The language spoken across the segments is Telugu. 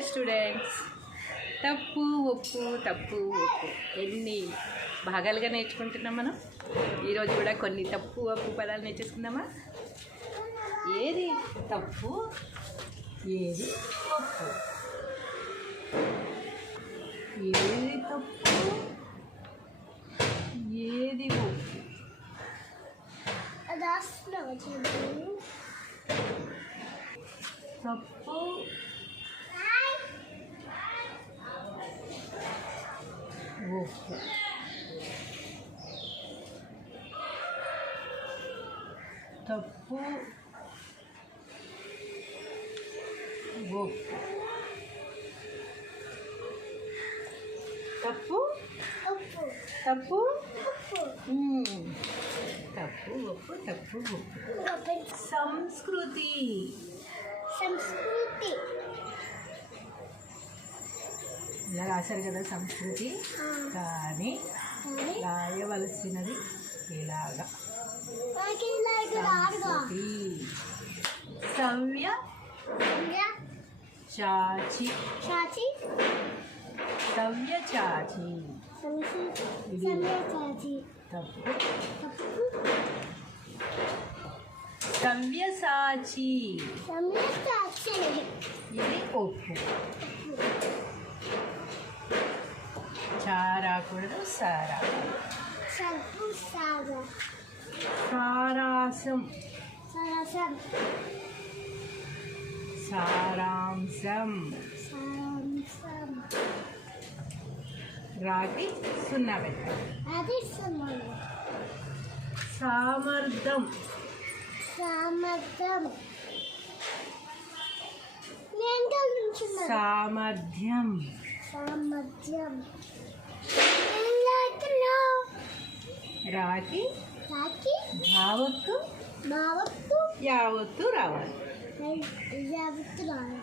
స్టూడెంట్స్ తప్పు ఒప్పు తప్పు ఒప్పు. ఎన్ని భాగాలుగా నేర్చుకుంటున్నాం మనం? ఈరోజు కూడా కొన్ని తప్పు ఒప్పు పదాలు నేర్చేసుకుందామా? ఏది తప్పు? ఏది ఒప్పు? ఏది తప్పు? ఏది ఒప్పు? తప్పు ఒప్పు తప్పు ఒప్పు తప్పు ఉప్పు తప్పు ఉప్పు మ్మ్. తప్పు ఒప్పు తప్పు ఒప్పు ఓపెన్ సంస్కృతి సంస్కృతి ఇలా రాశారు కదా సంస్కృతి కానీ కానీ రాయవలసినది ఇలాగా నాకు ఇలాగ రాదుగా సంస్కృతి సవ్య సంధ్య చాచి చాచి సవ్య చాచి సంసి ఇది. సంధ్య చాచి తప్పు తప్పు సవ్య సాచి సంధ్య చాచి ఇది ఒప్పు చారాకూడదు సారా. సారాసం. సరసం. సారాంశం. రాకి సున్నా పెట్టాలి సామర్థం. సామర్థం. సామర్థ్యం. సామర్థ్యం. రాకి రాకి భావత్తు మావత్తు యావత్తు రావాలి. యావత్తురాలు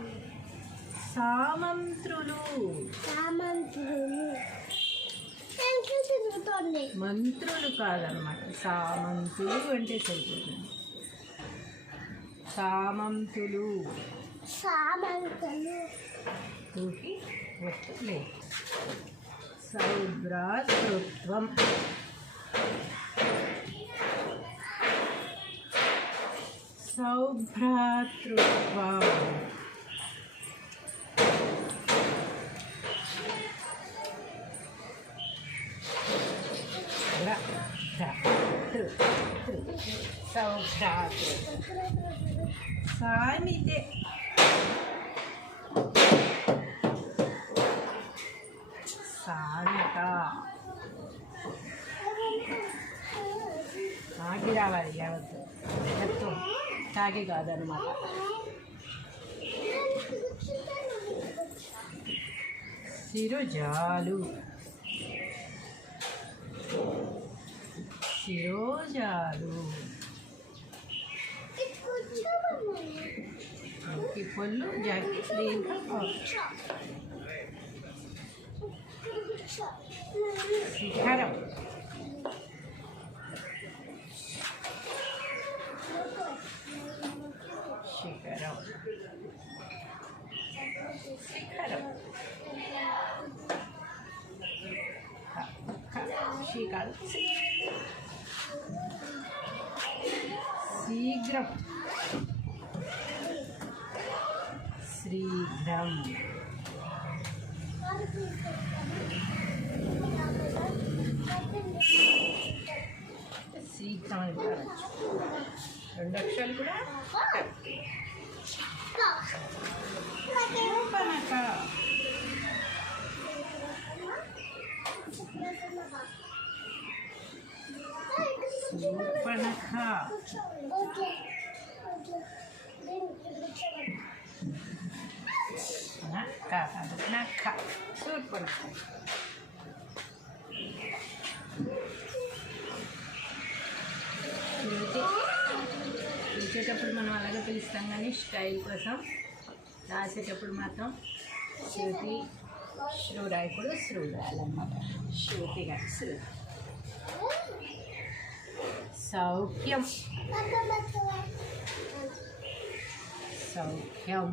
సామంత్రులు. సామంతులు ఎంత తిరుగుతోంది. మంత్రులు కాదనమాట సామంతులు అంటే సరిపోతుంది. సామంతులు. సామంతులు. లేదు సౌభ్రాతృత్వం. సౌభ్రాతృత్వం. సౌభ్రాతృ సామితే. సామెత రావాలి యావత్తు మొత్తం తాగి కాదనమాట శిరోజాలు. శిరోజాలు. ఈ పొల్లు జాకెట్ దీంట్లో Carão. Chicarão. Chicarão. Chicarão. Tá, tá. Sigrão. Srigram. శ్రీఘ్రం శీఘ్రం అని కూడా అనొచ్చు. రెండు అక్షరాలు కూడా శూర్పణఖ శూర్పణఖ నక్క కాదు నక్క శూర్పణఖ పిలిచేటప్పుడు మనం అలాగే పిలుస్తాం కానీ స్టైల్ కోసం రాసేటప్పుడు మాత్రం శృతి శ్రు రాయకూడదు శ్రు రాయాలన్నమాట శృతిగా శృతి. సౌఖ్యం. సౌఖ్యం.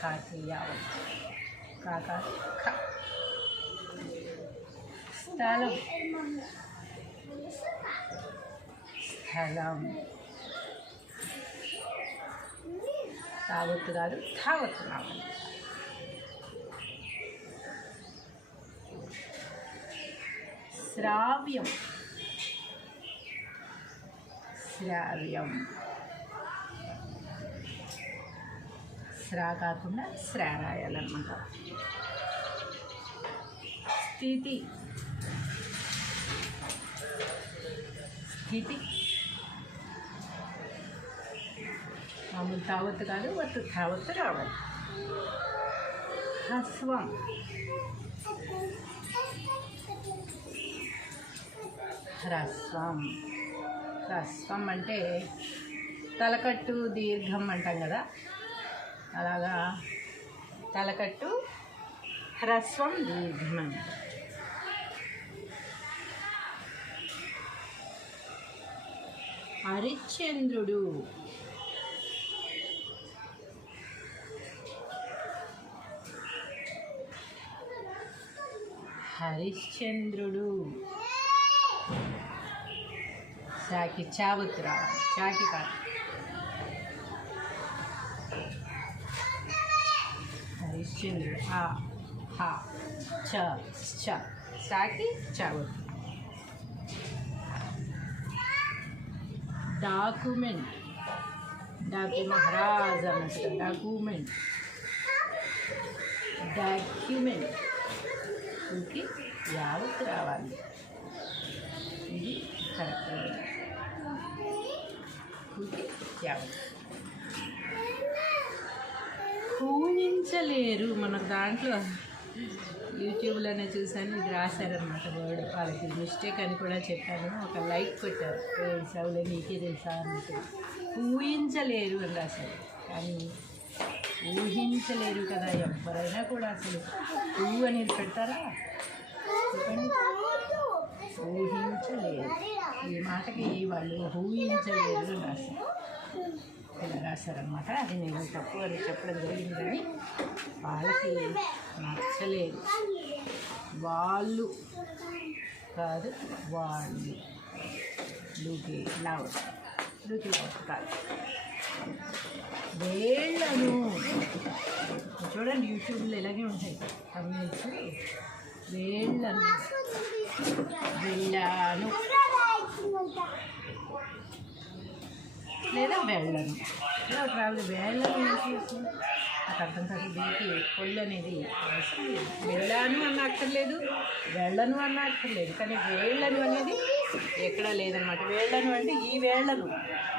ఖ కాకి యావత్ కాకా ఖ స్థలం. స్థలం. తావత్తు కాదు తావత్తు శ్రావ్యం. శ్రావ్యం. శ్రా కాకుండా శ్రా రాయాలన్నమాట స్థితి. స్థితి. మామూలు తావత్తు కాదు వత్తు తావత్తు రావాలి. హస్వం. హ్రస్వం. హ్రస్వం అంటే తలకట్టు దీర్ఘం అంటాం కదా. అలాగా తలకట్టు హ్రస్వం దీర్ఘం. అంటాం హరిశ్చంద్రుడు హరిశ్చంద్రుడు. చాకి చావత్తు రావాలి చాకి కాదు. హరిశ్చంద్రుడు ఆ హా చ చ సాకి చావత్తు డాక్యుమెంట్. డాక్యు మహారాజ్ అన్నట్టు డాక్యుమెంట్. డాక్యుమెంట్. ఇంటికి యావత్ రావాలి. ఇది కరెక్ట్ ఇంకి యావత్ ఊహించలేరు. మన దాంట్లో యూట్యూబ్లోనే చూశాను ఇది రాశారనమాట వర్డ్ వాళ్ళకి మిస్టేక్ అని కూడా చెప్పాను. ఒక లైక్ కొట్టారు. సౌలే నీకే తెలుసా? అన్నట్టు. ఊహించలేరు అని రాశారు. కానీ ఊహించలేరు కదా ఎవరైనా కూడా అసలు. పువ్వు అనేది పెడతారా? చెప్పండి. ఊహించలేరు. ఈ మాటకి వాళ్ళు ఊహించలేరు రాశారు. ఇలా రాశారనమాట అది నేను తప్పు అని చెప్పడం జరిగింది కానీ వాళ్ళకి నచ్చలేదు. వాళ్ళు కాదు వాళ్ళు. లూకే లవ్ లూకి లవ్ వేళ్ళను. చూడండి యూట్యూబ్లో ఇలాగే ఉంటాయి. తమిళస్ వేళ్ళను. వెళ్ళాను. లేదా వెళ్ళను. ఇలా ట్రావెల్ వేళ్ళను ఏం చేసి నాకు అర్థం కాదు దీనికి పొల్లు అనేది అవసరం లేదు. వెళ్ళాను అన్న అక్కర్లేదు. వెళ్ళను అన్న అక్కర్లేదు. కానీ వేళ్ళను అనేది ఎక్కడా లేదనమాట వేళ్ళను అంటే ఈ వేళ్ళను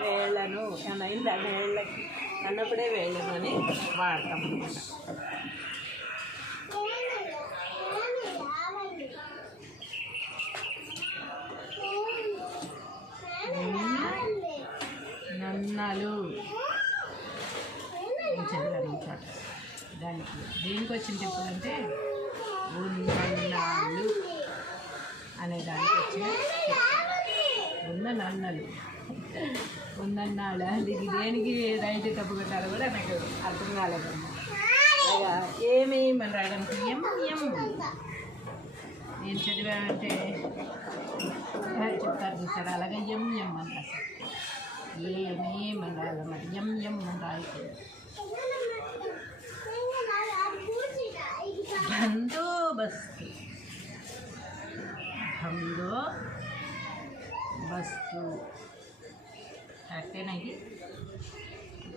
వేళ్ళను అని అయిందా? వేళ్ళకి అన్నప్పుడే వేళ్ళను అని వాడతాం అనమాట నన్నాలు. చదివాను అనమాట దానికి దేనికి వచ్చిన ఇప్పుడు అంటే అనే దానికి వచ్చిన ఉన్న నన్నలు. ఉన్నన్నాళ్ళు దీనికి దేనికి రైతు తప్పు కట్టాలో కూడా నాకు అర్థం కాలేదమ్మా అలాగా ఏమి మన రాయడానికి ఎం ఎం? నేను చదివానంటే చెప్తారు చూసారు? అలాగే ఎం ఎం అని రాశారు. ఏమేం అని రాయాలి ఎం ఎం మన రాయకూడదు బందోబస్తు. బందో బస్తు కరెక్టేనా ఇది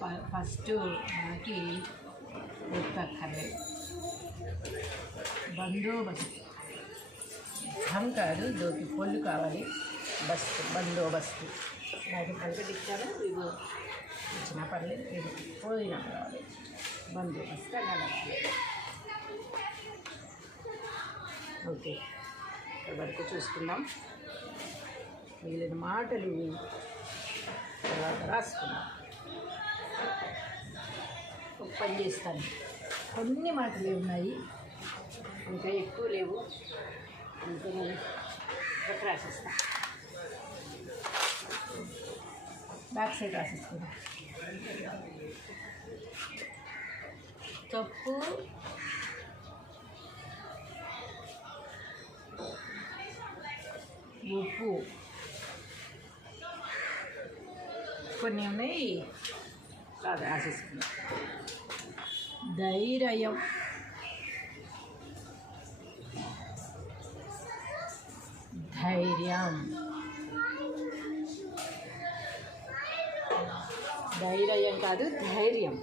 ఫ- ఫస్ట్ మనకి గుర్తక్కర్లేదు బందోబస్తు ధం కాదు దోకి పొల్లు కావాలి బస్తు బందోబస్తు దానికి కలిపి ఇచ్చాను ఇది ఇచ్చిన పర్లేదు ఇది పోయినా కావాలి బందోబస్తు అనాలి ఓకే ఇక్కడ వరకు చూసుకుందాం. మిగిలిన మాటలు తర్వాత రాసుకుందాం. ఒక పని చేస్తాను. కొన్ని మాటలే ఉన్నాయి. ఇంకా ఎక్కువ లేవు. అందుకని ఒకటి రాసిస్తా. బ్యాక్ సైడ్ రాసిస్తున్నా తప్పు ఉప్పు కొన్ని ఉన్నాయి కాదు రాసేసుకున్నాం ధైర్యం ధైర్యం ధైర్యం కాదు ధైర్యం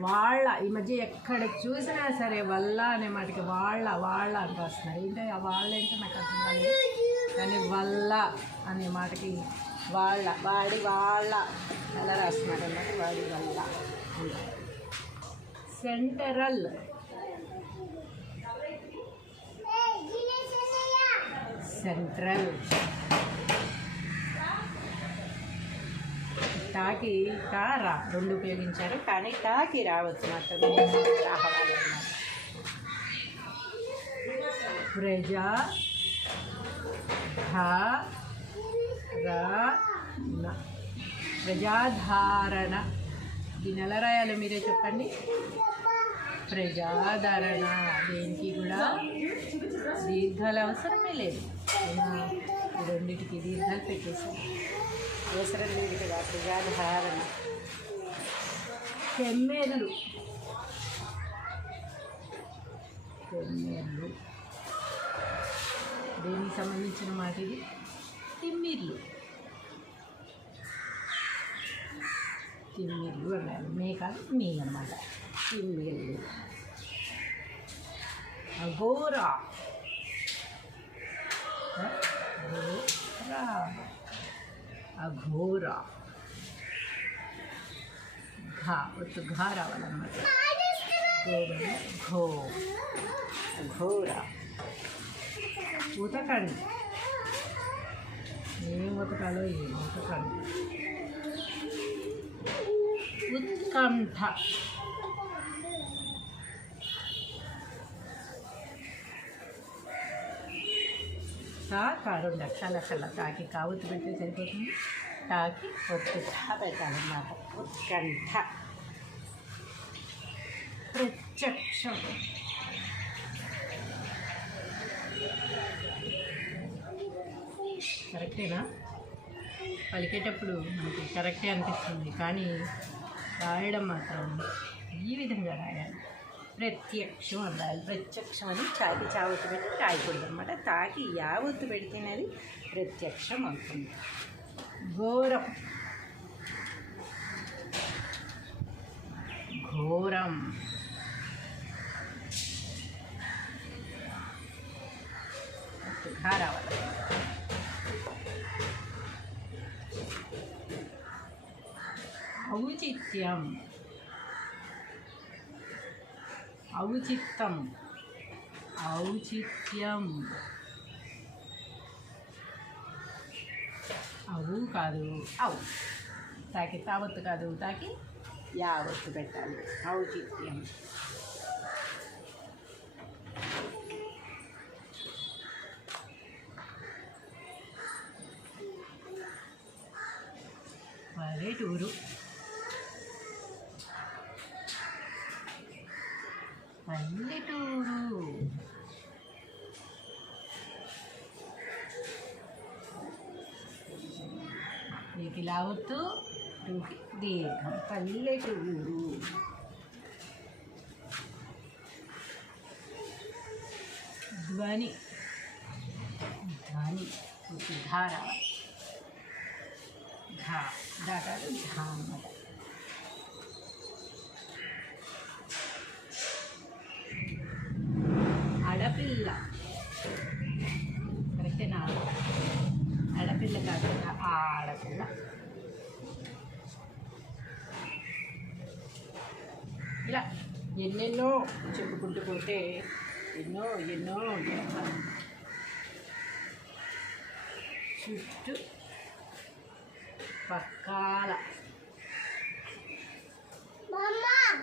వాళ్ళ ఈ మధ్య ఎక్కడ చూసినా సరే వల్ల అనే మాటకి వాళ్ళ వాళ్ళ అని వస్తున్నారు. ఏంటంటే ఆ వాళ్ళ ఏంటో నాకు అర్థం కాలేదు. కానీ వల్ల అనే మాటకి వాళ్ళ వాడి వాళ్ళ అలా రాస్తున్నారు అన్నమాట. వాడి వల్ల. సెంటరల్. సెంట్రల్. టాకి కా రా. రెండు ఉపయోగించారు కానీ కాకి రావచ్చు మాత్రం. ప్రజ ప్రజాధారణ. ఈ నెల రాయాలో మీరే చెప్పండి. ప్రజాదరణ దేనికి కూడా దీర్ఘాలు అవసరమే లేదు. రెండింటికి దీర్ఘాలు పెట్టేసాం అవసరం లేదు కదా ప్రజాధారణ. తెమ్మెర్లు దేనికి సంబంధించిన మాట ఇది? తిమ్మిర్లు. తిమ్మిర్లు అన్నారు మే కాదు మీ అనమాట తిమ్మిర్లు. అఘోరా. అఘోరా. అఘోరా ఘా ఒత్తు ఘా రావాలన్నమాట ఘోర ఘో ఘోర ఉతకండి ఏం ఉతకాలో ఏం ఉతకండి ఉత్కంఠ రెండు లక్షల అక్షరాల తాకి కావుతు పెడితే సరిపోతుంది. తాకి ఒత్తు పెట్టాలన్నమాట ఉత్కంఠ. ప్రత్యక్షం. కరెక్టేనా? పలికేటప్పుడు మనకి కరెక్టే అనిపిస్తుంది కానీ రాయడం మాత్రం ఈ విధంగా రాయాలి. ప్రత్యక్షం అని ప్రత్యక్షం అని చాకి చావత్తు పెట్టి తాగకూడదు అనమాట తాకి యావత్తు పెడితేనే అది ప్రత్యక్షం అవుతుంది ఘోరం. ఘోరం. రావాలి ఔచిత్యం. ఔచిత్తం ఔచిత్యం అవు కాదు। అవు తాకి తావత్తు కాదు। తాకి యావత్తు పెట్టాలి। ఔచిత్యం। పల్లెటూరు పల్లెటూరు సౌత్ లావత్తు దీర్ఘం. పల్లెటూరు. ధ్వని. ధ్వని. ధార. ధా. దాటాలు ధా అన్నమాట. ఆడపిల్ల కరెక్టేనా ఆడపిల్ల కాకుండా ఆడపిల్ల ఇలా ఎన్నెన్నో చెప్పుకుంటూ పోతే ఎన్నో ఎన్నో చుట్టూ పక్కాల.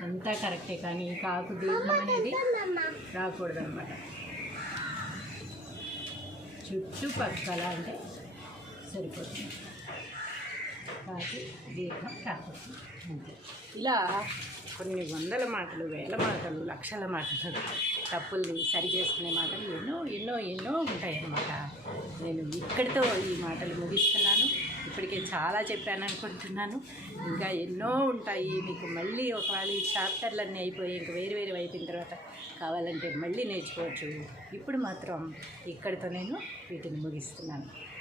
అంతా కరెక్టే కానీ కాకు దీర్ఘం అనేది రాకూడదు అనమాట చుట్టుపక్కల అంటే సరిపోతుంది. కాకి దీర్ఘం రాకూడదు. అంతే. ఇలా కొన్ని వందల మాటలు వేల మాటలు లక్షల మాటలు తప్పుల్ని సరి చేసుకునే మాటలు ఎన్నో ఎన్నో ఎన్నో ఉంటాయన్నమాట. నేను ఇక్కడితో ఈ మాటలు ముగిస్తున్నాను. ఇప్పటికే చాలా చెప్పాను అనుకుంటున్నాను. ఇంకా ఎన్నో ఉంటాయి. మీకు మళ్ళీ ఒకవేళ ఈ చాప్టర్లన్నీ అయిపోయి ఇంకా వేరు వేరు అయిపోయిన తర్వాత కావాలంటే మళ్ళీ నేర్చుకోవచ్చు. ఇప్పుడు మాత్రం ఇక్కడితో నేను వీటిని ముగిస్తున్నాను.